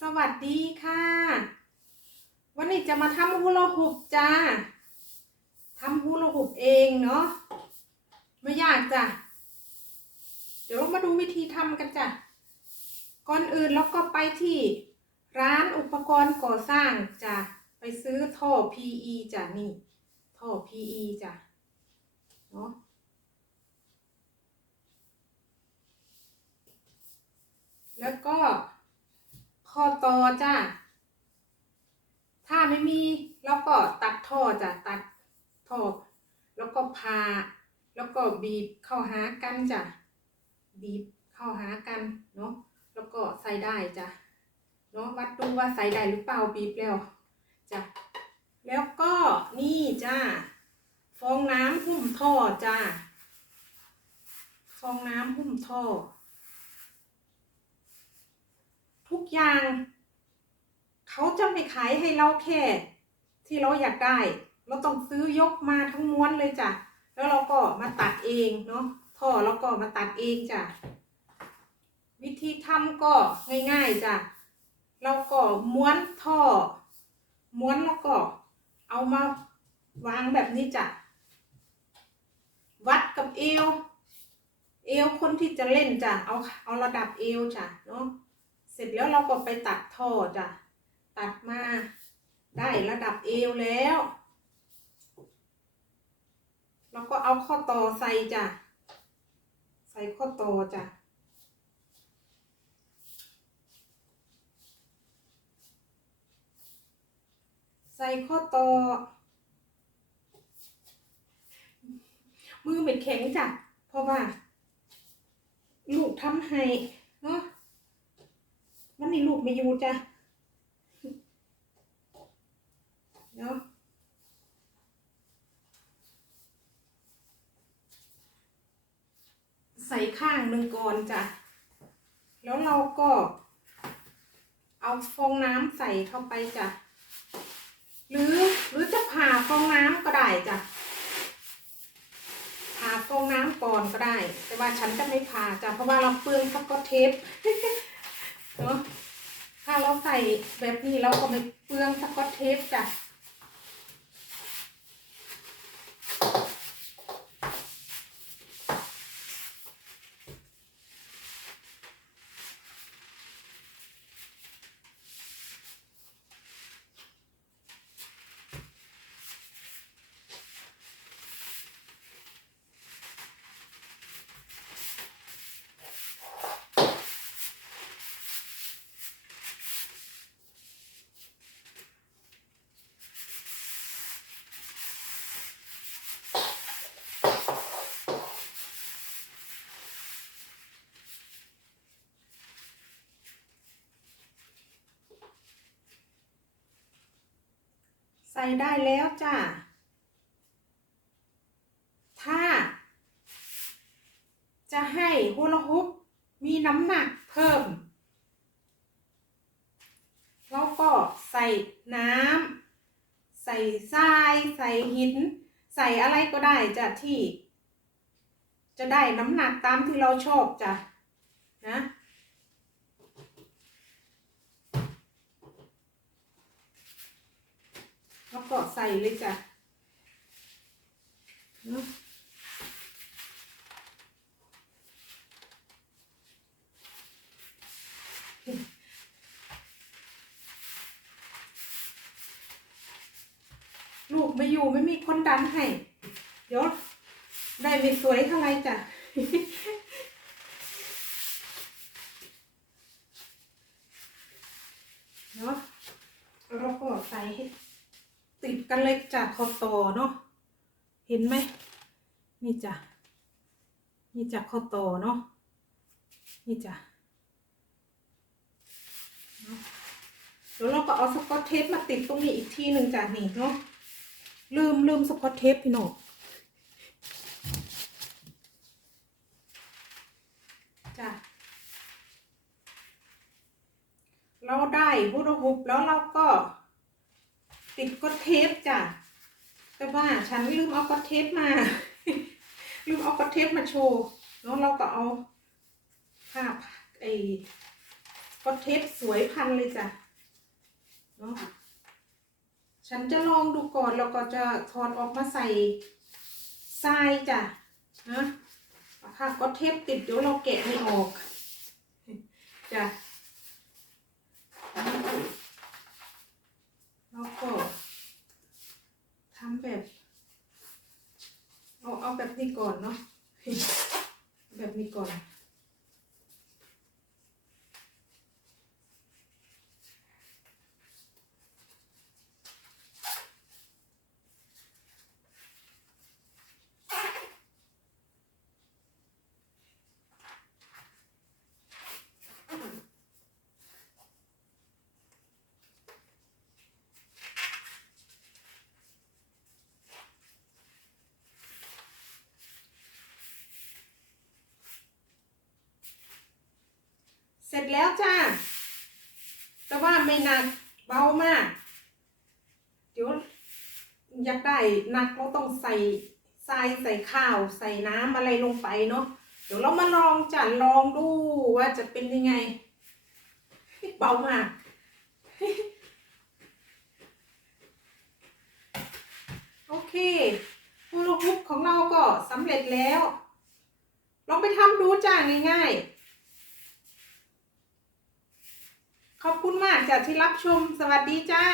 สวัสดีค่ะ วันนี้จะมาทำฮูลาฮูปจ้าทำฮูลาฮูปเองเนาะไม่ยากจ้ะเดี๋ยวเรามาดูวิธีทำกันจ้ะก่อนอื่นเราก็ไปที่ร้านอุปกรณ์ก่อสร้างจ้ะไปซื้อท่อ PE จ้ะนี่ท่อ PE จ้ะเนาะ แล้วก็ข้อ ต่อจ้าถ้าไม่มีแล้วก็ตัดท่อจ้ะตัดท่อแล้วก็พา แล้วก็บีบเข้าหากันจ้ะบีบเข้าหากันเนาะแล้วก็ใส่ได้จ้ะเนาะวัดดูว่าใส่ได้หรือเปล่าบีบแล้วจ้ะแล้วก็นี่จ้าฟองน้ำหุ้มท่อจ้าฟองน้ำหุ้มท่อ ทุกอย่าง เขาจะไม่ขายให้เราแค่ ที่เราอยากได้ เราต้องซื้อยกมาทั้งม้วนเลยจ้ะ แล้วเราก็มาตัดเองเนาะท่อเราก็มาตัดเองจ้ะ วิธีทำก็ง่ายๆจ้ะ เราก็ม้วนท่อ ม้วนแล้วก็เอามาวางแบบนี้จ้ะ วัดกับเอว เอวคนที่จะเล่นจ้ะ เอาเอาระดับเอวจ้ะเนาะ เสร็จแล้วเราก็ไปตัดท่อจ้ะ ตัดมาได้ระดับเอวแล้วเราก็เอาข้อต่อใส่จ้ะ ใส่ข้อต่อจ้ะใส่ข้อต่อ มือเป็นแข็งจ้ะ เพราะว่า ลูกทำให้เนาะวันนี้ลูกไม่อยู่จ้ะเนาะใส่ ข้างหนึ่งก่อนจ้ะ แล้วเราก็ เอาฟองน้ำใส่เข้าไปจ้ะ หรือหรือจะผ่าฟองน้ำก็ได้จ้ะ ผ่าฟองน้ำก่อนก็ได้ แต่ว่าฉันจะไม่ผ่าจ้ะ เพราะว่าเราเปลืองสกอตเทปเนาะถ้าเราใส่แบบนี้เราก็ไม่เปลืองสกอตเทปจ้ะ ใส่ได้แล้วจ้ะถ้า จะให้ฮูลาฮุปมีน้ำหนักเพิ่มเราก็ใส่น้ำใส่ทราย ใส่หิน ใส่อะไรก็ได้จ้ะที่ จะได้น้ำหนักตามที่เราชอบจ้ะนะ แล้วก็ใส่เลยจ้ะเนาะลูกไม่อยู่ไม่มีคนดันให้เดี๋ยวได้ไม่สวยเท่าไรจ้ะเนาะเราก็ใส่ให้ ติดกันเลยจากคอต่อเนาะเห็นไหมนี่จ้ะนี่จากคอต่อเนาะนี่จ้ะเนาะแล้วเราก็เอาสกอตเทปมาติดตรงนี้อีกทีหนึ่งจ้ะนี่เนาะลืมลืมสกอตเทปพี่หนกจ้ะเราได้ฮูดฮุบแล้วเราก็ ติดก็เทปจ้ะแต่ว่าฉันลืมเอาก็เทปมา ลืมเอาก็เทปมาโชว์แล้วเราก็เอาภาพไอ้ก็เทปสวยพันเลยจ้ะเนาะฉันจะลองดูก่อนแล้วก็จะถอดออกมาใส่ทรายจ้ะนะค่ะก็เทปติดเดี๋ยวเราแกะไม่ออกจ้ะแล้วก็ แบบเอาเอาแบบนี้ก่อนเนาะแบบนี้ก่อน จแล้วจ้า แต่ว่าไม่หนักเบามาก เดี๋ยวอยากได้หนักเราต้องใส่ทรายใส่ข้าว ใส่น้ำอะไรลงไปเนาะ เดี๋ยวเรามาลองจ้ะลองดูว่าจะเป็นยังไง เบามากโอเคฮูลูฮุปของเราก็สำเร็จแล้ว ลองไปทำดูจ้าง่ายๆ ขอบคุณมากจากที่รับชม สวัสดีจ้า